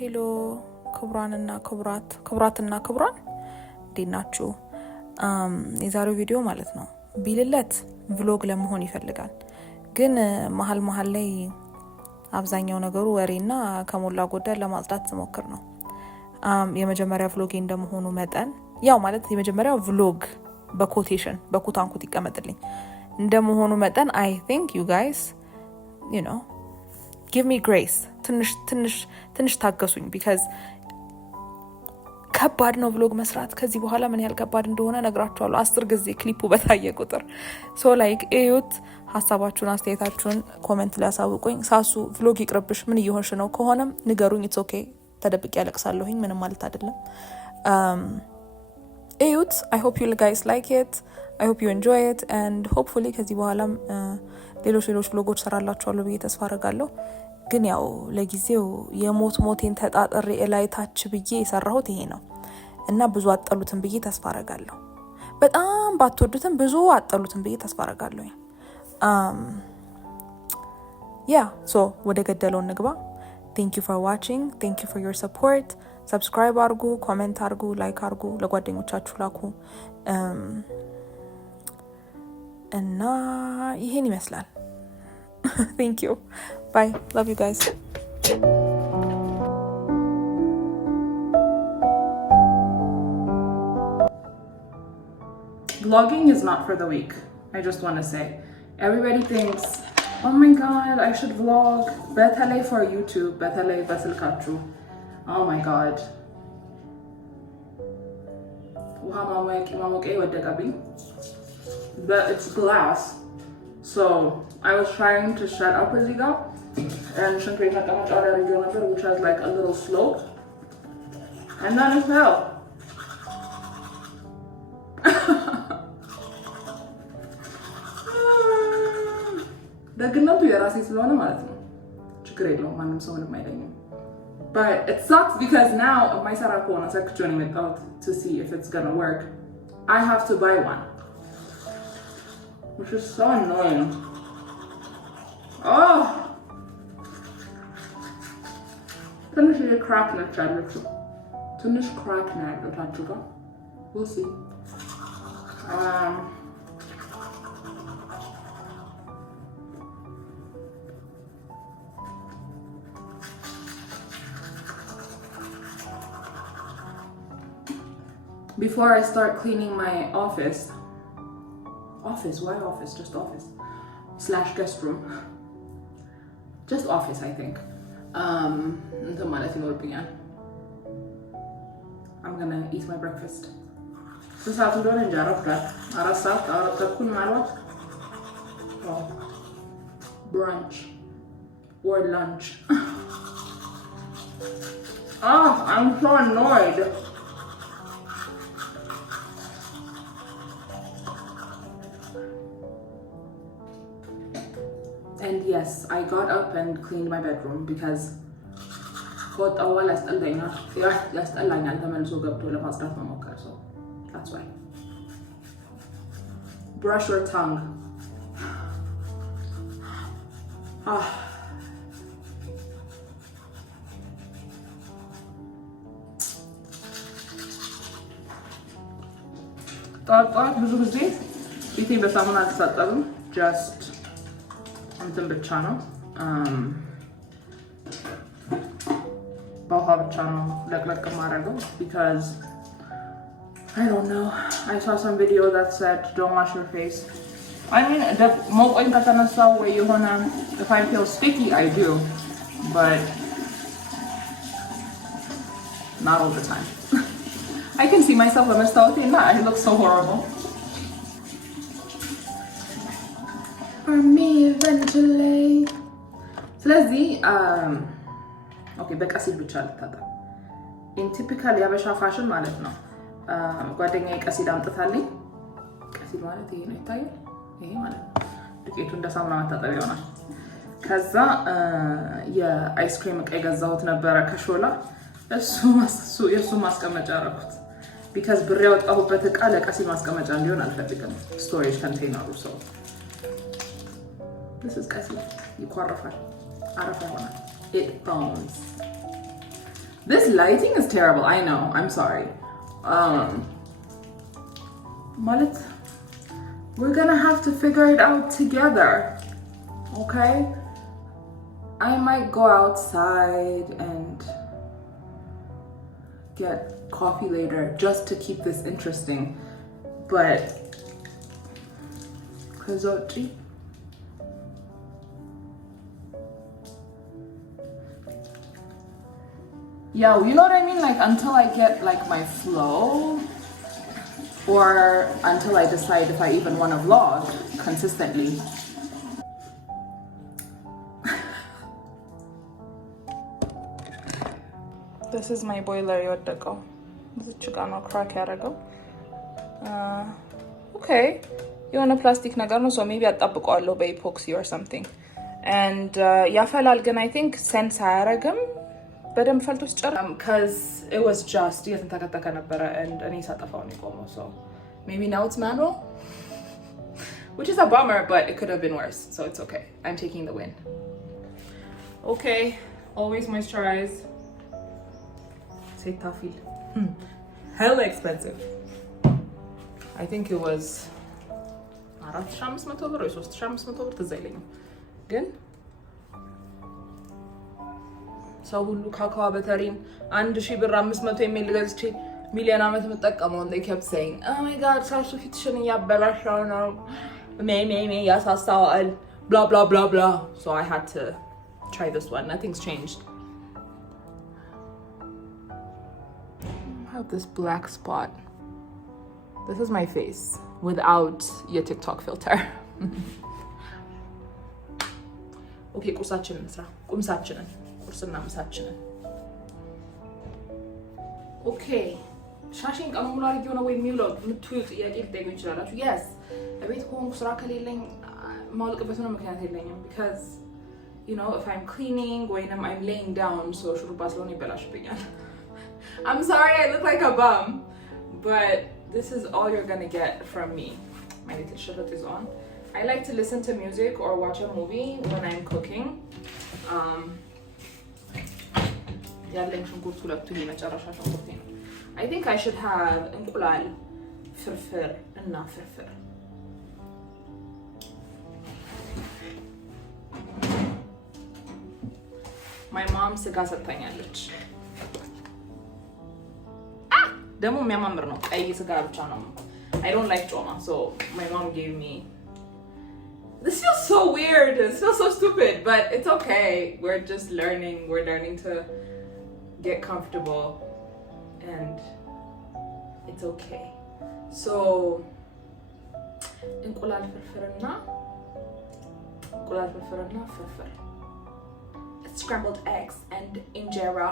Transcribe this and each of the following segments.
ሄሎ ክቡራንና ክቡራትና ክቡራን እንዴት ናችሁ? የዛሬው ቪዲዮ ማለት ነው ቢልለት ቭሎግ ለመሆን ይፈልጋል፣ ግን መሀል ላይ አብዛኛው ነገሩ ወሬና ከሞላ ጎደል ለማጽዳት ስሞክር ነው። የመጀመሪያ ቭሎጌ እንደመሆኑ መጠን ያው ማለት የመጀመሪያው ቭሎግ በኮቴሽን በኩታንኩት ይቀመጥልኝ እንደመሆኑ መጠን I think you guys you know give me grace ትንሽ ታገሱኝ because ከባድ ነው ቭሎግ መስራት። ከዚህ በኋላ ምን ያህል ከባድ እንደሆነ ነግራችኋለሁ 10 ጊዜ ክሊፑ በታየ ቁጥር። ሶ ላይክ እዩት፣ ሀሳባችሁን አስተያየታችሁን ኮሜንት ላይ አሳውቁኝ። ሳሱ ቭሎግ ይቅርብሽ ምን እየሆንሽ ነው ከሆነም ንገሩኝ። it's okay ተደብቄ ያለቅሳለሁኝ ምንም ማለት አይደለም። እዩት። I hope you guys like it. I hope you enjoy it and hopefully ከዚህ በኋላም ሌሎች ቭሎጎች ሰራላችኋለሁ ብዬ ተስፋ አደርጋለሁ። ግን ያው ለጊዜው የሞቴን ተጣጥሬ እላይታች ብዬ የሰራሁት ይሄ ነው እና ብዙ አጠሉትን ብዬ ተስፋ አደርጋለሁ። በጣም ባትወዱትም ብዙ አጠሉትን ብዬ ተስፋ አደርጋለሁ። so ወደ ገደለው እንግባ። Thank you for watching. Thank you for your support. Subscribe አርጉ፣ ኮሜንት አርጉ፣ ላይክ አርጉ፣ ለጓደኞቻችሁ ላኩ እና ይሄን ይመስላል። Thank you. Bye. Love you guys. Vlogging is not for the weak. I just want to say. Everybody thinks, oh my god, I should vlog. Betale for YouTube. Betale basilkachu. Oh my god. But it's glass. So I was trying to shut up as you go. And Shankari had much other video which has like a little slope. And then it fell. ደግነቱ የራሴ ስለሆነ ማለት ነው ችግር የለውም ማንም ሰው ምንም አይለኝም። But it sucks because now my ሰራ ከሆነ ሰክቼው ነው የመጣሁት to see if it's gonna work. I have to buy one, which is so annoying. Oh! ትንሽ ክራክ ነች ያለችው። ትንሽ ክራክ ነው ያለው ታች ጋር። We'll see. Before I start cleaning my office, why office? Just office / guest room. Just office, I think. I'm gonna eat my breakfast. So I'm doing injera prep. Brunch or lunch. I'm so annoyed. And yes, I got up and cleaned my bedroom because what awal ያስጠላኛል ተመልሶ ገብቶ ለማጽዳት መሞከር። So that's why. Brush your tongue. ጠዋት ብዙ ጊዜ ፊቴ በሳሙና አልተታጠብም። just እንትን ብቻ ነው በውሃ ብቻ ነው ለቅለቅ ማድረገው because I don't know, I saw some video that said don't wash your face. I mean ሞቆኝ ከተነሳው ወይ የሆነ if I feel sticky I do, but not all the time. I can see myself በመስታወቴ እና I look so horrible. For me eventually. ስለዚህ ኦኬ በቀሲል ብቻ ልታጠብ። in typical ያበሻ ፋሽን ማለት ነው። ጓደኛዬ ቀሲል አምጥታለኝ። ቀሲል ማለት ይሄ ነው ይታያል። ይሄ ማለት ዱቄቱ እንደ ሳሙና መታጠቢያ ይሆናል። ከዛ የአይስክሪም እቃ የገዛሁት ነበረ ከሾላ የሱ ማስቀመጫ አደረኩት because ብር ያወጣሁበት እቃ ለቀሲል ማስቀመጫ እንዲሆን አልፈልግም። ስቶሬጅ ኮንቴይነሩ ሰው this is ቀሲል ይቆረፋል፣ አረፋ ይሆናል። it foams This lighting is terrible. I know. I'm sorry. Mullet, we're gonna have to figure it out together. Okay? I might go outside and get coffee later just to keep this interesting. But Kazochi. Yeah, you know what I mean? Like until I get like my flow, or until I decide if I even want to vlog consistently. This is my boiler የወደቀው እዚች ጋር ነው ክራክ ያደረገው። ኦኬ የሆነ ፕላስቲክ ነገር ነው ሶ ሜቢ አጣብቀዋለሁ በኢፖክሲ or something and ያፈላል ግን I think ሴንስ አያረግም በደንብ ፈልቶ ሲጨርስ because it was just እየተንተከተከ ነበረ and እኔ ሳጠፋው ነው የቆመው so maybe now it's manual which is a bummer but it could have been worse so it's okay. I'm taking the win. Okay, always moisturize. Cetaphil. Hella expensive. I think it was 4500 ብር ወይ 3500 ብር ትዝ አይለኝም ግን ሰው ሁሉ ካካዋ በተሪን 1000 ብር 500 የሚል ገዝቼ ሚሊዮን ዓመት የምጠቀመው they kept saying oh my god ሳሱ ፊትሽን እያበላሻው ነው ሜ ያሳሳዋል blah blah blah blah so I had to try this one. Nothing's changed. I have this black spot. This is my face without your TikTok filter. Okay, ቁርሳችንን እንስራ ቁምሳችንን ቁርስና ምሳችንን ኦኬ ሻሽን ቀኑ ሙሉ አድርጌው ነው ወይ የሚውለው የምትውዩ ጥያቄ ልጠይቁኝ ይችላላችሁ yes እቤት ከሆንኩ ስራ ከሌለኝ ማውልቅበት ነው ምክንያት የለኝም because you know if I'm cleaning when I'm laying down so ሹሩባ ስለሆነ ይበላሽብኛል. I'm sorry I look like a bum but this is all you're gonna get from me. My little shirt is on. I like to listen to music or watch a movie when I'm cooking. ያለኝ ሽንኩርት ሁለቱ የመጨረሻ ሽንኩርቴ ነው. I think I should have እንቁላል ፍርፍር እና ፍርፍር. My mom ስጋ ሰጥታኛለች. ደግሞ የሚያማምር ነው ቀይ ስጋ ብቻ ነው. I don't like ጮማ so my mom gave me. This feels so weird. This feels so stupid but it's okay. We're just learning. We're learning to get comfortable and it's okay. So እንቁላል ፍርፍርና ፍርፍር. Scrambled eggs and injera.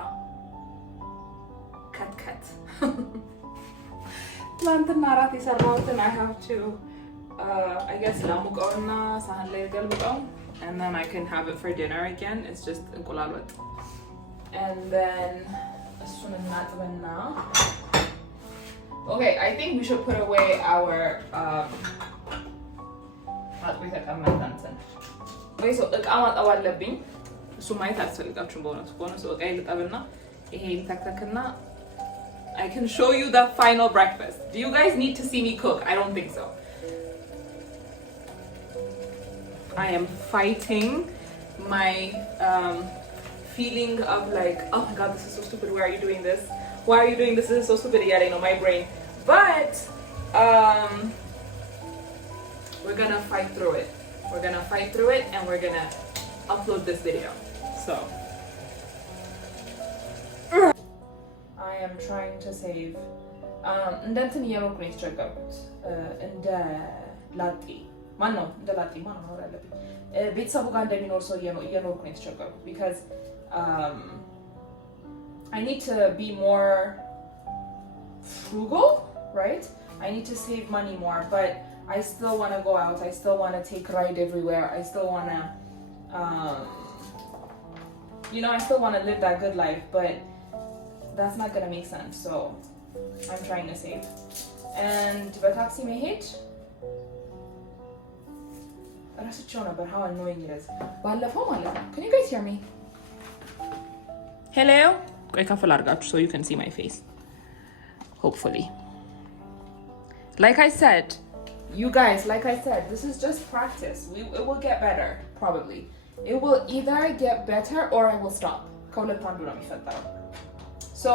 Cut. ትናንትና ራት የሰራሁትን I have to I guess ላሙቀውና ሳህን ላይ ገልብጠው and then I can have it for dinner again. It's just እንቁላል ወጥ and then እሱን እናጥብና okay I think we should put away our አጥቤ ተቀመጠንትን ወይ ሰው እቃ ማጠብ አለብኝ እሱ ማየት አያስፈልጋችሁም በሆነ ሰው እቃ ይልጠብና ይሄ ይተክተክና I can show you the final breakfast. Do you guys need to see me cook? I don't think so. I am fighting my feeling of like, oh my god, this is so stupid. Why are you doing this? Why are you doing this? This is so stupid. Yeah, I know my brain. But we're gonna fight through it. We're gonna fight through it and we're gonna upload this video. So I am trying to save እንደንትን እየኖርኩ ነው የተቸገርኩት እንደ ላጤ ማነው እንደ ላጤ ማነው ነው ያለብኝ ቤተሰቡ ጋር እንደሚኖር ሰው እየኖርኩ ነው የተቸገርኩት because I need to be more frugal, right? I need to save money more but I still want to go out. I still want to take ride everywhere. I still want to you know, I still want to live that good life but that's not gonna make sense so I'm trying to save and በታክሲ መሄድ እራስቸው ነበር how annoying it is ባለፈው ማለት ነው can you guys hear me hello ቆይ ከፍል አድርጋችሁ so you can see my face hopefully. Like I said, you guys, like I said, this is just practice. It will get better, probably. It will either get better or I will stop. ከሁለት አንዱ ነው የሚፈጠረው. So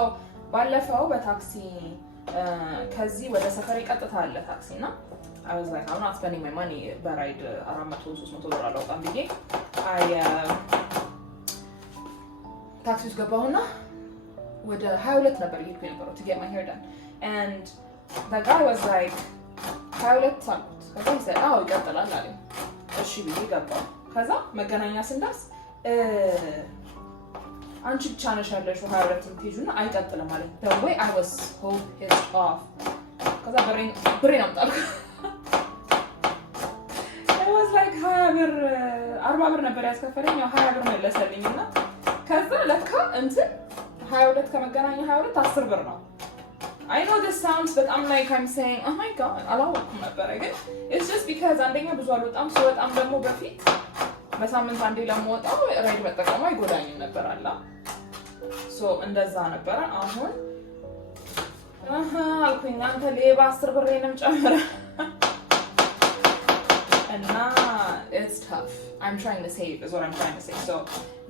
ባለፈው በታክሲ ከዚህ ወደ ሰፈር ቀጥታ አለ ታክሲ እና I was like, I'm not spending my money በራይድ 400-300 ብር አላወጣም ብዬ ታክሲ ውስጥ ገባሁና ወደ 22 ነበር እየሄድኩ የነበረው to get my hair done. And the guy was like 22 አልኩት። ከዛ ይሰጥ አዎ ይቀጥላል አለኝ። እሺ ብዬ ገባሁ። ከዛ መገናኛ ስንደርስ አንቺ ብቻ ነሽ ያለሽው 22 የምትሄጂውና አይቀጥልም ማለት ነው። the way I was so pissed off. ከዛ ብሬን አምጣልኩ። it was like 20 ብር 40 ብር ነበር ያስከፈለኝ። ያው 20 ብር መለሰልኝና ከዛ ለካ እንትን 22 ከመገናኛ 22 10 ብር ነው። I know this sounds but I'm like I'm saying oh my god አላወኩም ነበር ግን it's just because አንደኛ ብዙ አልወጣም ሰው በጣም ደግሞ በፊት በሳምንት አንዴ ለምወጣው ራይድ መጠቀሙ አይጎዳኝም ነበር አላ so እንደዛ ነበር። አሁን አልኩኝ አንተ ሌባ 10 ብሬንም ጨምረ እና it's tough. I'm trying to save is what I'm trying to say. So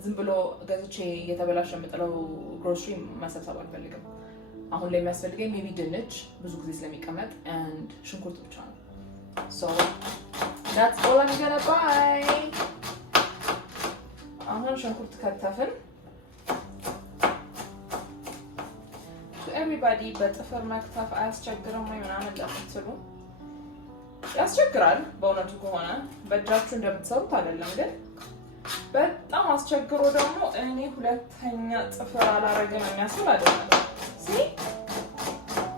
ዝም ብሎ ገዝቼ የተበላሸ የምጥለው grocery መሰብሰብ አልፈልግም። አሁን ላይ የሚያስፈልገኝ ሜቢ ድንች ብዙ ጊዜ ስለሚቀመጥ and ሽንኩርት ብቻ ነው. So that's all I'm gonna buy. አሁን ሽንኩርት ከተፍን to everybody በጥፍር መክተፍ አያስቸግርም ወይ ምናምን ለምትሉ ያስቸግራል በእውነቱ ከሆነ በእጃችሁ እንደምትሰሩት አይደለም ግን በጣም አስቸግሮ ደግሞ እኔ ሁለተኛ ጥፍር አላረገም የሚያስብል አይደለም። See?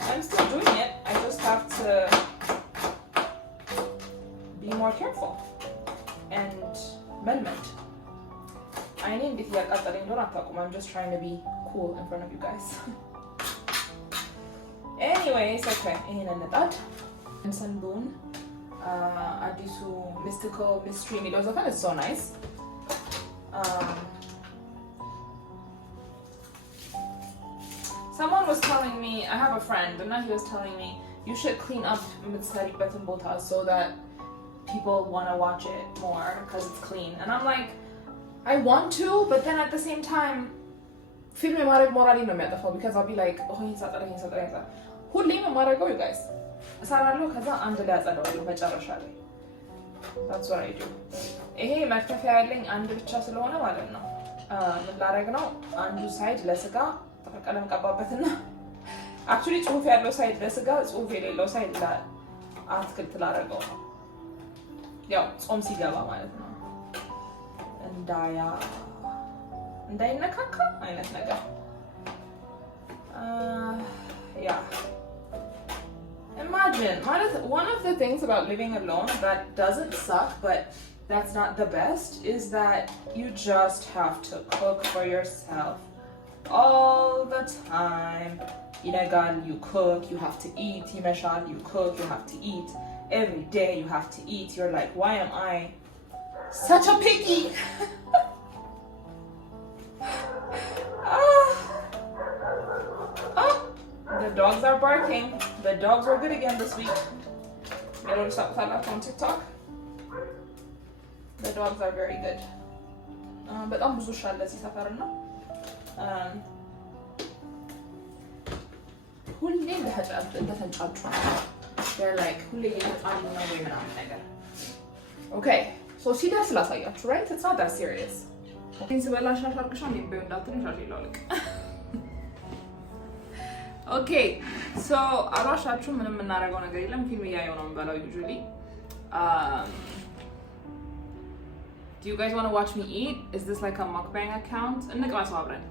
I'm still doing it. I just have to be more careful and melmed. I need to get out of I'm just trying to be cool in front of you guys. Anyways, okay. And that. Vincent Boone. Adisu Mystical Mystery Meadows. I find it so nice. Someone was telling me, I have a friend, and now he was telling me, you should clean up Mitzari Betan Bota so that people want to watch it more because it's clean. And I'm like, I want to, but then at the same time, film me morally no matter because I'll be like, oh, he's not that. Who name Mara go, you guys? Saralo kaza anjali adalo mecharashali. That's what I do. ይሄ መክተፊያ ያለኝ አንድ ብቻ ስለሆነ ማለት ነው ምን ላደርግ ነው አንዱ ሳይድ ለስጋ ቀለም ቀባበትና actually ጽሁፍ ያለው ሳይድ ለስጋ ጽሁፍ የሌለው ሳይድ ለአትክልት ላደርገው ነው ያው ጾም ሲገባ ማለት ነው እንዳይነካካ አይነት ነገር yeah imagine one of the things about living alone that doesn't suck but that's not the best is that you just have to cook for yourself all the time. Inagan, you cook, you have to eat. Himeshan, you cook, you have to eat. Every day you have to eat. You're like, why am I such a picky? The dogs are barking. The dogs were good again this week. You know what's on TikTok? The dogs are very good. But I'm ብዙ ሻለ ሲሰፈርና ሁሌ እንደተንጫጩ they're like ሁሌ እየጣሉ ነው ወይ ምናምን ነገር okay so ሲደርስ ላሳያችሁ right it's not that serious okay ስበላሽ አሻርክሻ ምን በይ እንዳትነሽ አልልክ okay so አራሻችሁ ምንም እናደርገው ነገር የለም ፊልም እያየው ነው የምበላው usually do you guys want to watch me eat is this like a mukbang account እንቅባ ሰው አብረን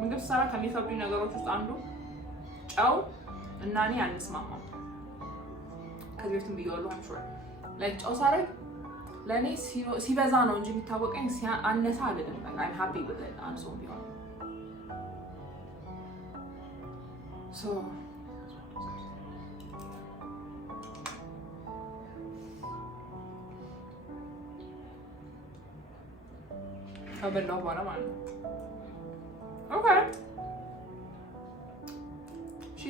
ምግብ ሰራ ከሚፈብሩ ነገሮች ውስጥ አንዱ ጨው እና እኔ አንስማማም ከዚህ በፊትም ብየዋለሁ I'm sure like ጨው ሳረ ለኔ ሲበዛ ነው እንጂ የሚታወቀኝ አነሳ አይደለም I'm happy with it አንሶ ቢሆን so ከበላሁ በኋላ ማለት ነው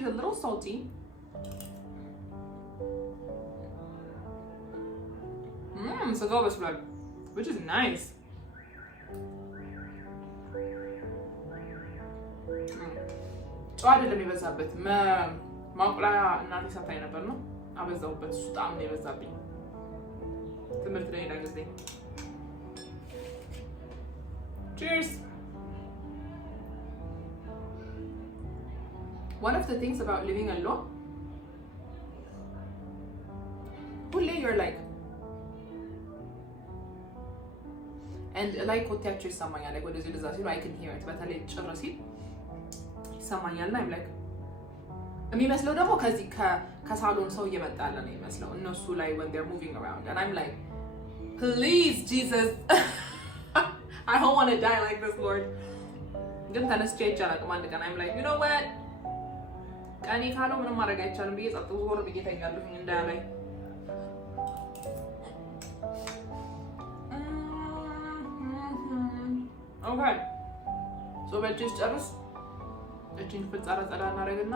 she's a little salty. ስጋው በስሏል, which is nice. ጨው አይደለም የበዛበት, ማቁላያ እናቴ ሰታኝ ነበር ነው አበዛውበት. እሱ ጣዕም ነው የበዛብኝ. ትምህርት ላይ ሌላ ጊዜ. Cheers. One of the things about living alone, ሁሌ you're like, and like ኮቴያቸው ይሰማኛል, like ወደዚህ ለዛ ሲሉ I can hear it. በተለይ ጭር ሲል ይሰማኛል እና I'm like የሚመስለው ደግሞ ከዚህ ከሳሎን ሰው እየመጣ ያለ ነው የሚመስለው እነሱ ላይ when they're moving around, and I'm like, please Jesus, I don't want to die like this, Lord. ግን ተነስቼ ይቻላል አንድ ቀን I'm like, you know what, ቀኔ ካለው ምንም ማድረግ አይቻልም ብዬ ጸጥ ብሎ ብዬ ተኛለሁ እንዳያለኝ. Okay, so በእጅሽ ጨርስ. እጅን ፍጻራ ጸዳ እናደርግና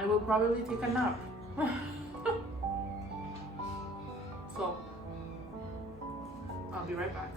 I will probably take a nap. So I'll be right back.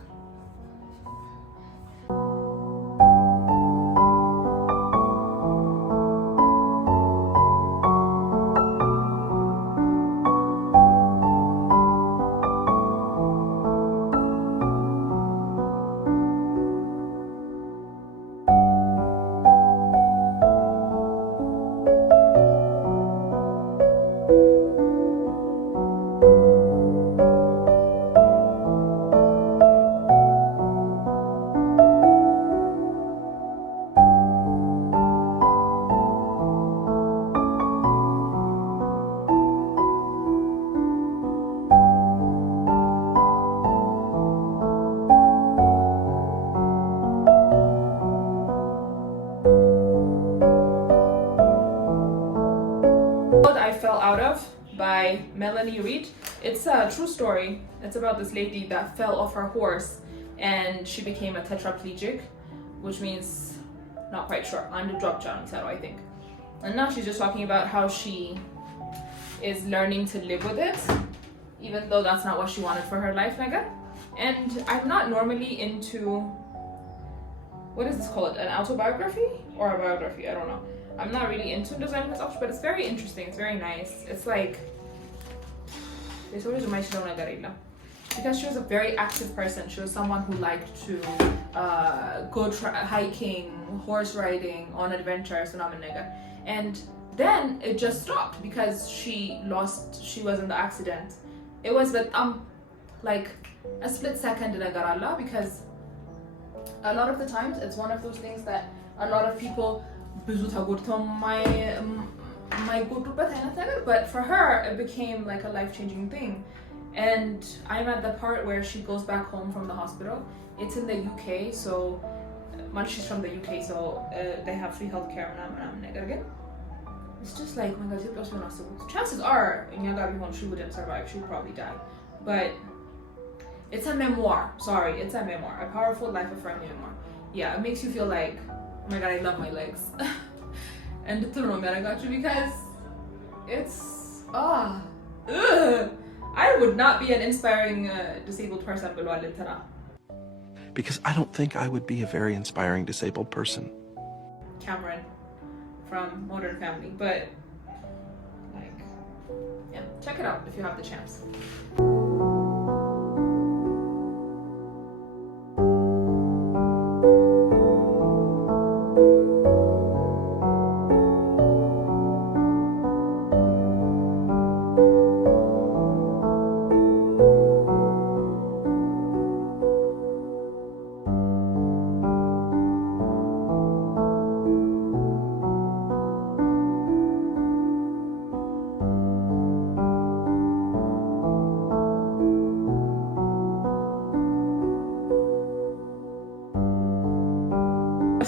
I Fell Out Of by Melanie Reed. It's a true story. It's about this lady that fell off her horse and she became a tetraplegic, which means not quite sure. I'm the drop down, I think. And now she's just talking about how she is learning to live with it, even though that's not what she wanted for her life, Naga. And I'm not normally into, what is this called? An autobiography or a biography? I don't know. I'm not really into design myself, but it's very interesting. It's very nice. It's like, because she was a very active person. She was someone who liked to go hiking, horse riding, on adventures, and then it just stopped because she was in the accident. It was like a split second in Agaralla, because a lot of the times it's one of those things that a lot of people ብዙ ተጎድተው የማይጎዱበት አይነት ነገር, but for her it became like a life-changing thing. And I'm at the part where she goes back home from the hospital. It's in the UK, so she's from the UK, so they have free healthcare ምናምን ነገር. ግን it's just like, my God, chances are she wouldn't survive, she would probably die. But it's a memoir. Sorry, it's a memoir, a powerful life-affirming memoir. Yeah, it makes you feel like, oh my God, I love my legs. And because it's I would not be an inspiring disabled person. Because I don't think I would be a very inspiring disabled person. Cameron from Modern Family, but like, yeah, check it out if you have the chance.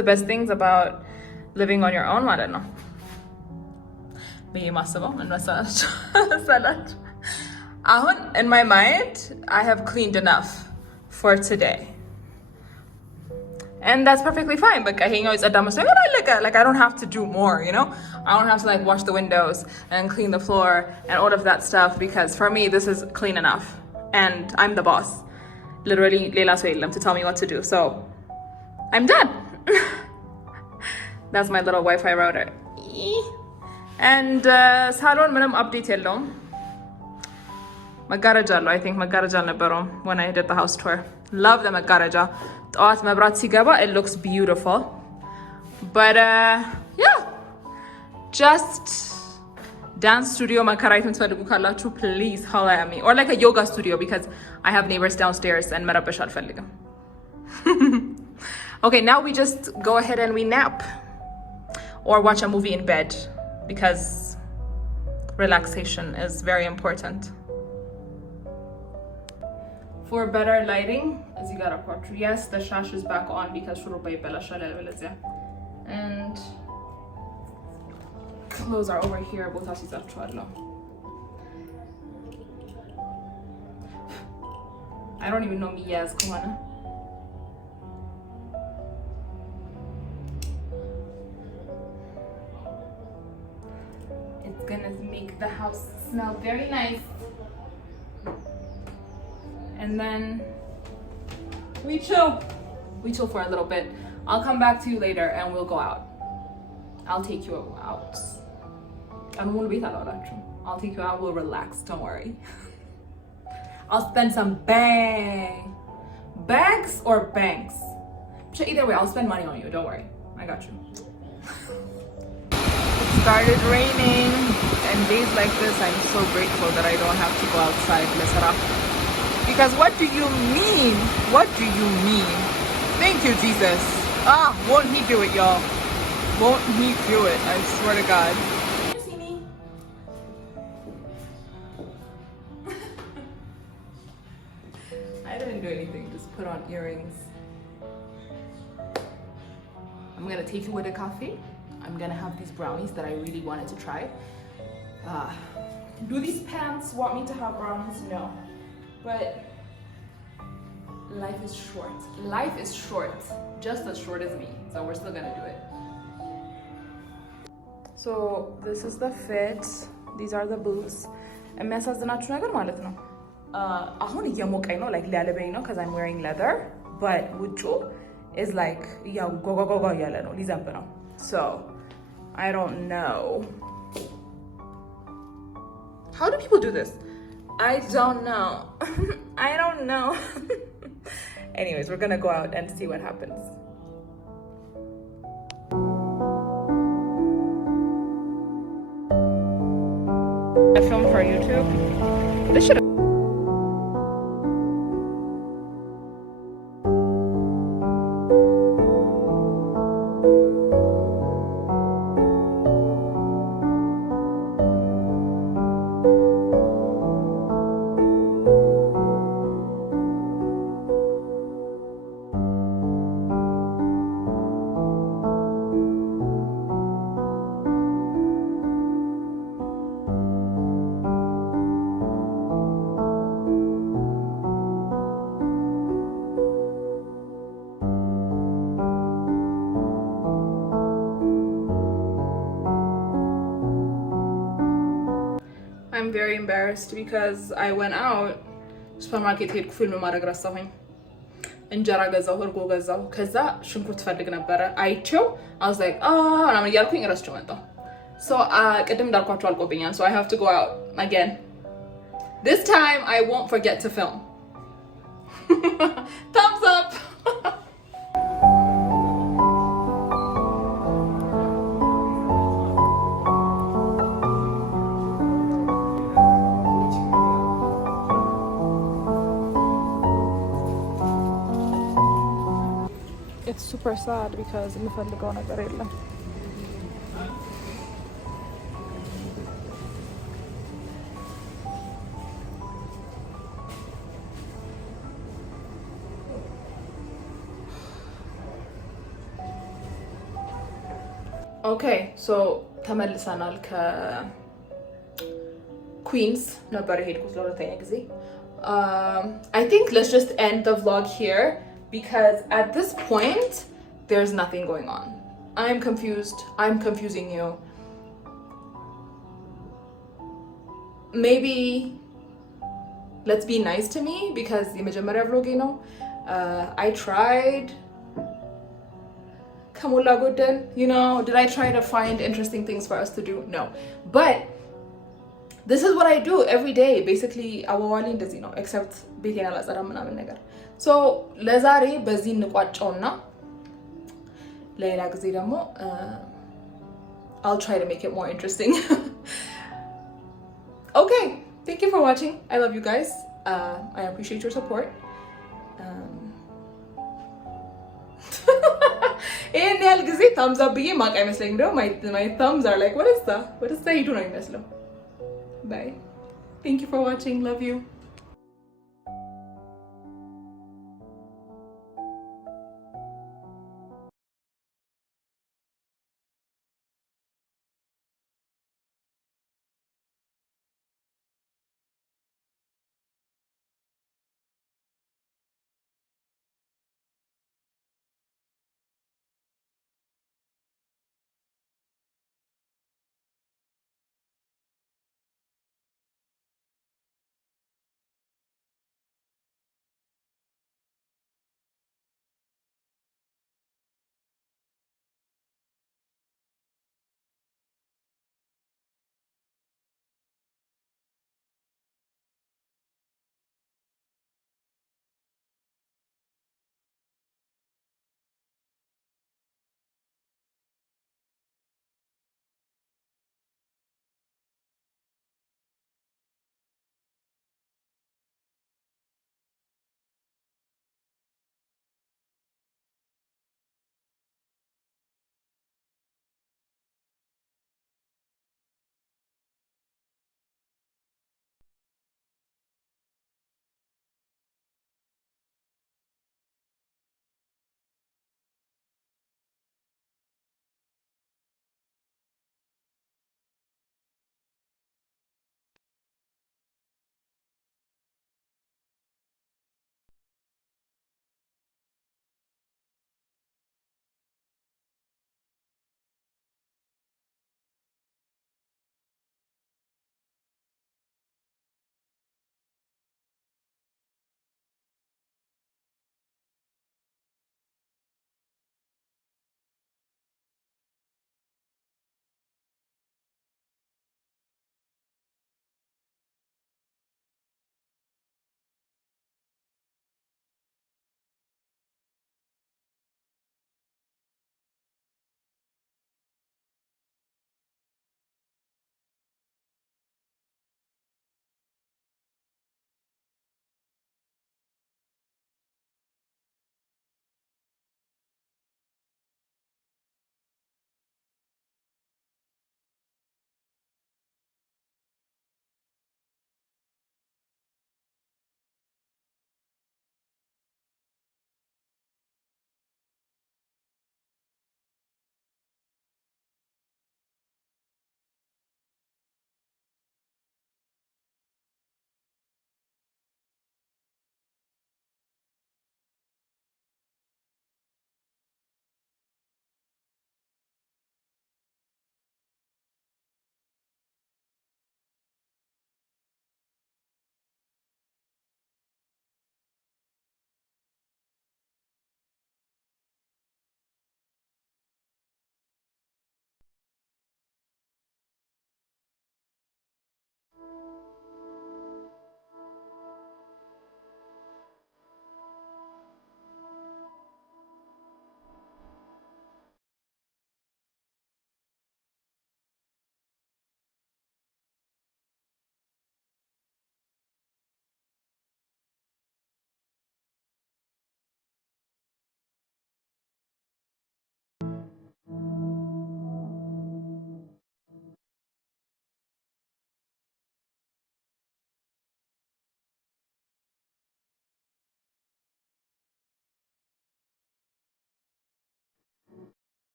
The best things about living on your own, I don't know. In my mind, I have cleaned enough for today. And that's perfectly fine. But like I don't have to do more, you know? I don't have to like wash the windows and clean the floor and all of that stuff because for me this is clean enough. And I'm the boss. Literally, ሌላ ሰው የለም to tell me what to do. So I'm done. That's my little Wi-Fi router. And salon ምንም update የለውም. መጋረጃ አለው. I think መጋረጃ አልነበረውም when I did the house tour. Love the መጋረጃ. ጠዋት መብራት ሲገባ it looks beautiful. But yeah. Just dance studio መከራየት የምትፈልጉ ካላችሁ please holla at me. Or like a yoga studio because I have neighbors downstairs and መረበሽ አልፈልግም. Okay, now we just go ahead and we nap. Or watch a movie in bed because relaxation is very important. For better lighting, as you got a portrait. Yes, the shash is back on because shurubay belashal alvelazia. And clothes are over here. Both houses are true. I don't even know me as Kumana. It's gonna make the house smell very nice. And then we chill for a little bit. I'll come back to you later and we'll go out. I'll take you out. I don't want to be that loud actually. I'll take you out, we'll relax, don't worry. I'll spend some bags or banks. Either way, I'll spend money on you, don't worry. I got you. It started raining and days like this I'm so grateful that I don't have to go outside. Because what do you mean? What do you mean? Thank you, Jesus. Won't he do it, y'all? Won't he do it? I swear to God. Can you see me? I didn't do anything, just put on earrings. I'm gonna take you with a coffee. I'm gonna have these brownies that I really wanted to try. Do these pants want me to have brownies? No. But life is short. Life is short. Just as short as me. So we're still gonna do it. So this is the fit. These are the boots. የሚያሳዝናችሁ ነገር ማለት ነው አሁን እየሞቀኝ ነው like ሊያለበኝ ነው because I'm wearing leather. But ውጩ is like ጎጎጎጎ እያለ ነው ሊዘንብ ነው. So I don't know. How do people do this? I don't know. I don't know. Anyways, we're gonna go out and see what happens. I filmed for YouTube. This should I'm very embarrassed because I went out supermarket ሄድኩ ፊልም ማድረግ ረሳሁኝ እንጀራ ገዛሁ እርጎ ገዛሁ ከዛ ሽንኩርት ፈልግ ነበረ አይቼው I was like ምናምን እያልኩኝ ረስቼው መጣሁ so ቅድም እንዳልኳቸው አልቆብኛል so I have to go out again this time I won't forget to film thumbs up It's super sad because የምፈልገው ነገር የለም Okay, so ተመልሰናል ከኩዊንስ ነበር የሄድኩት ለሁለተኛ ጊዜ I think let's just end the vlog here because at this point there's nothing going on. I'm confused. I'm confusing you. Maybe let's be nice to me because የመጀመሪያ vlog ነው. I tried. Kamulla Godel, you know, did I try to find interesting things for us to do? No. But this is what I do every day. Basically, awawali እንደዚህ ነው except ቤቴን አላጸዳም ምናምን ነገር. So ለዛሬ በዚህ እንቋጨውና ሌላ ጊዜ ደግሞ I'll try to make it more interesting. Okay, thank you for watching. I love you guys. I appreciate your support. And ያህል ጊዜ thumbs up ብዬ ማቅ አይመስለኝም ደግሞ my thumbs are like what is that ሄዱ ነው የሚመስለው. Bye. Thank you for watching. Love you.